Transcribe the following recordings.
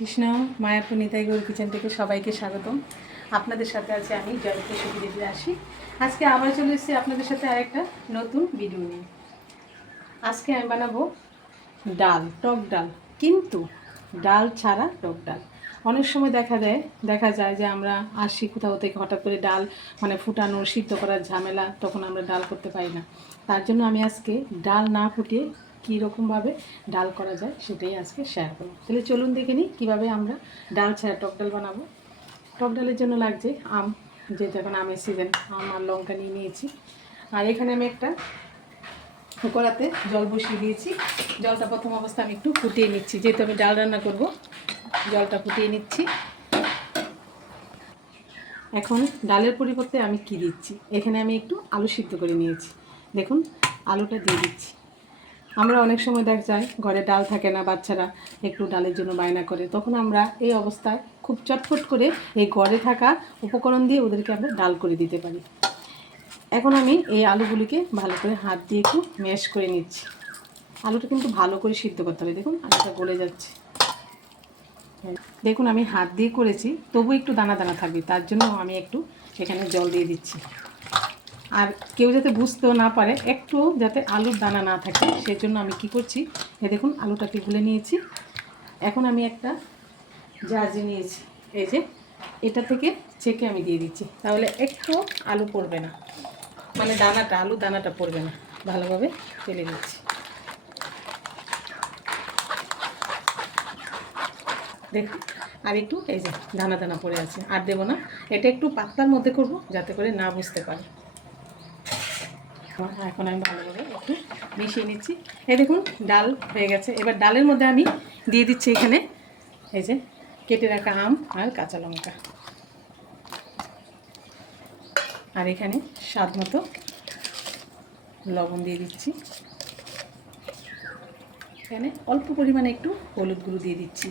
Krishna Mayapur Nitai Gour kitchen থেকে সবাইকে স্বাগতম। আপনাদের সাথে আছে আমি জয়প্র সুবিধি আসি। আজকে আবার চলে এসেছি আপনাদের সাথে আরেকটা নতুন ভিডিও নিয়ে। আজকে আমি বানাবো ডাল, টক ডাল, কিন্তু ডাল ছাড়া টক ডাল। অনেক সময় দেখা যায় যে আমরা আসি কোথাও থেকে, হঠাৎ করে ডাল ফুটানো সিদ্ধ করার ঝামেলা, তখন আমরা ডাল করতে পারি না। তার জন্য আমি আজকে ডাল না ফুটিয়ে কীরকমভাবে ডাল করা যায় সেটাই আজকে শেয়ার করব। তাহলে চলুন দেখে নিই কীভাবে আমরা ডাল ছাড়া টক ডাল বানাবো। টক ডালের জন্য লাগছে আম, যেহেতু এখন আমের সিজন, আম আর লঙ্কা নিয়ে নিয়েছি। আর এখানে আমি একটা কড়াতে জল বসিয়ে দিয়েছি। জলটা প্রথম অবস্থা আমি একটু ফুটিয়ে নিচ্ছি, যেহেতু আমি ডাল রান্না করব। জলটা ফুটিয়ে নিচ্ছি। এখন ডালের পরিবর্তে আমি কি দিচ্ছি, এখানে আমি একটু আলু সিদ্ধ করে নিয়েছি। দেখুন, আলুটা দিয়ে দিচ্ছি। আমরা অনেক সময় দেখা যায় ঘরে ডাল থাকে না, বাচ্চারা একটু ডালের জন্য বায়না করে, তখন আমরা এই অবস্থায় খুব চটপট করে এই ঘরে থাকা উপকরণ দিয়ে ওদেরকে আমরা ডাল করে দিতে পারি। এখন আমি এই আলুগুলিকে ভালো করে হাত দিয়ে একটু ম্যাশ করে নিচ্ছি। আলুটা কিন্তু ভালো করে সিদ্ধ করতে হবে। দেখুন আলুটা গলে যাচ্ছে। দেখুন আমি হাত দিয়ে করেছি, তবু একটু দানা দানা থাকবে, তার জন্য আমি একটু এখানে জল দিয়ে দিচ্ছি। আর কেউ যাতে বুঝতেও না পারে, একটু যাতে আলুর দানা না থাকে, সেই জন্য আমি কি করছি, দেখুন আলুটাকে গুলে নিয়েছি। এখন আমি একটা জাজি নিয়েছি, এই যে এটা থেকে ছেঁকে আমি দিয়ে দিচ্ছি, তাহলে একটু আলু পড়বে না, আলু দানাটা পড়বে না। ভালোভাবে ফেলে দিচ্ছি। দেখুন আর একটু এই যে দানা দানা পড়ে আছে, আর দেবো না। এটা একটু পাতলার মধ্যে করব, যাতে করে না বুঝতে পারে। এখন আমি ভালোভাবে একটু মিশিয়ে নিচ্ছি। এই দেখুন ডাল হয়ে গেছে। এবার ডালের মধ্যে আমি দিয়ে দিচ্ছি এখানে এই যে কেটে রাখা আম আর কাঁচা লঙ্কা, আর এখানে স্বাদ মতো লবণ দিয়ে দিচ্ছি। এখানে অল্প পরিমাণে একটু হলুদ গুঁড়ো দিয়ে দিচ্ছি।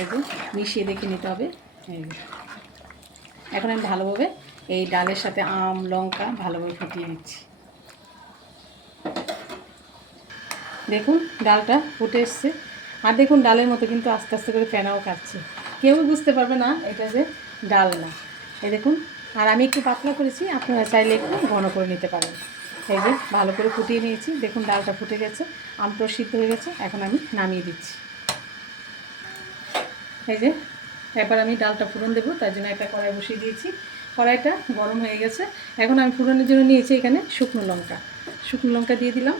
এই যে মিশিয়ে দেখে নিতে হবে। এখন আমি ভালোভাবে এই ডালের সাথে আম লঙ্কা ভালোভাবে ফুটিয়ে নিচ্ছি। দেখুন ডালটা ফুটে এসছে, আর দেখুন ডালের মতো কিন্তু আস্তে আস্তে করে ফেনাও কাটছে, কেউ বুঝতে পারবে না এটা যে ডাল না। এই দেখুন, আর আমি একটু পাতলা করেছি, আপনারা চাইলে একটু ঘন করে নিতে পারেন। এই যে ভালো করে ফুটিয়ে নিয়েছি। দেখুন ডালটা ফুটে গেছে, আমটাও সিদ্ধ হয়ে গেছে। এখন আমি নামিয়ে দিচ্ছি। এই যে এবার আমি ডালটা ফোড়ন দেবো, তার জন্য একটা কড়াই বসিয়ে দিয়েছি। কড়াইটা গরম হয়ে গেছে। এখন আমি ফোড়নের জন্য নিয়েছি এখানে শুকনো লঙ্কা দিয়ে দিলাম,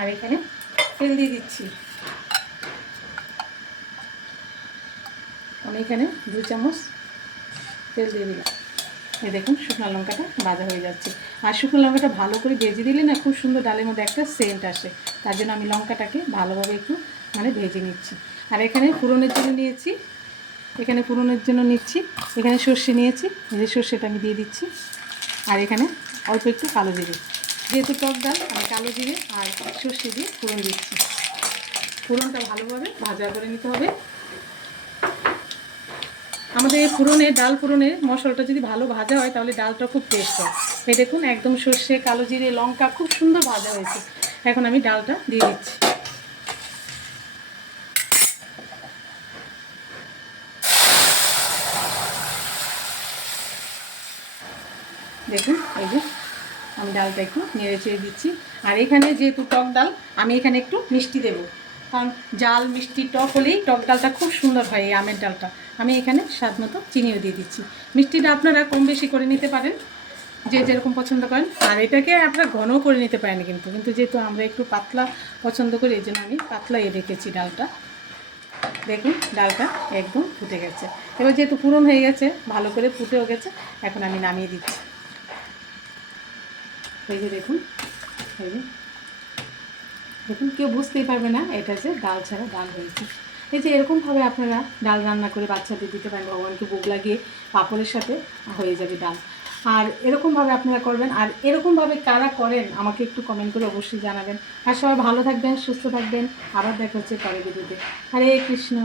আর এখানে তেল দিয়ে দিচ্ছি। আমি এখানে 2 চামচ তেল দিয়ে দিলাম। এই দেখুন শুকনো লঙ্কাটা ভাজা হয়ে যাচ্ছে। আর শুকনো লঙ্কাটা ভালো করে ভেজে দিলে না, খুব সুন্দর ডালের মধ্যে একটা সেন্ট আসে। তার জন্য আমি লঙ্কাটাকে ভালোভাবে একটু ভেজে নিচ্ছি। আর এখানে ফোড়নের জন্য নিচ্ছি এখানে সর্ষে নিয়েছি। এই যে সর্ষেটা আমি দিয়ে দিচ্ছি। আর এখানে অল্প একটু কালো জিরে, যেহেতু টক ডাল আমি কালো জিরে আর সর্ষে দিয়ে ফোড়ন দিচ্ছি। ফোড়নটা ভালোভাবে ভাজা করে নিতে হবে। আমাদের এই ডাল ফোড়নের মশলাটা যদি ভালো ভাজা হয়, তাহলে ডালটা খুব টেস্ট হয়। এই দেখুন একদম সর্ষে কালো জিরে লঙ্কা খুব সুন্দর ভাজা হয়েছে। এখন আমি ডালটা দিয়ে দিচ্ছি। দেখুন এই যে আমি ডালটা একটু নেড়ে চেড়ে দিচ্ছি। আর এখানে যেহেতু টক ডাল, আমি এখানে একটু মিষ্টি দেবো, কারণ জাল মিষ্টি টক হলেই টক ডালটা খুব সুন্দর হয়। এই আমের ডালটা আমি এখানে স্বাদ মতো চিনিও দিয়ে দিচ্ছি। মিষ্টিটা আপনারা কম বেশি করে নিতে পারেন, যে যেরকম পছন্দ করেন। আর এটাকে আপনারা ঘনও করে নিতে পারেন, কিন্তু যেহেতু আমরা একটু পাতলা পছন্দ করি, এই জন্য আমি পাতলাই রেখেছি ডালটা। দেখুন ডালটা একদম ফুটে গেছে। এবার যেহেতু পুরন হয়ে গেছে, ভালো করে ফুটেও গেছে, এখন আমি নামিয়ে দিচ্ছি। এই যে দেখুন কেউ বুঝতেই পারবে না এটা যে ডাল ছাড়া ডাল হয়েছে। এই যে এরকমভাবে আপনারা ডাল রান্না করে বাচ্চাদের দিতে পারেন, ভগবানকে ভোগ লাগিয়ে পাঁপড়ের সাথে হয়ে যাবে ডাল। আর এরকমভাবে আপনারা করবেন। আর এরকমভাবে কারা করেন আমাকে একটু কমেন্ট করে অবশ্যই জানাবেন। আর সবাই ভালো থাকবেন, সুস্থ থাকবেন। আবার দেখা হচ্ছে পরের ভিডিওতে। হরে কৃষ্ণ।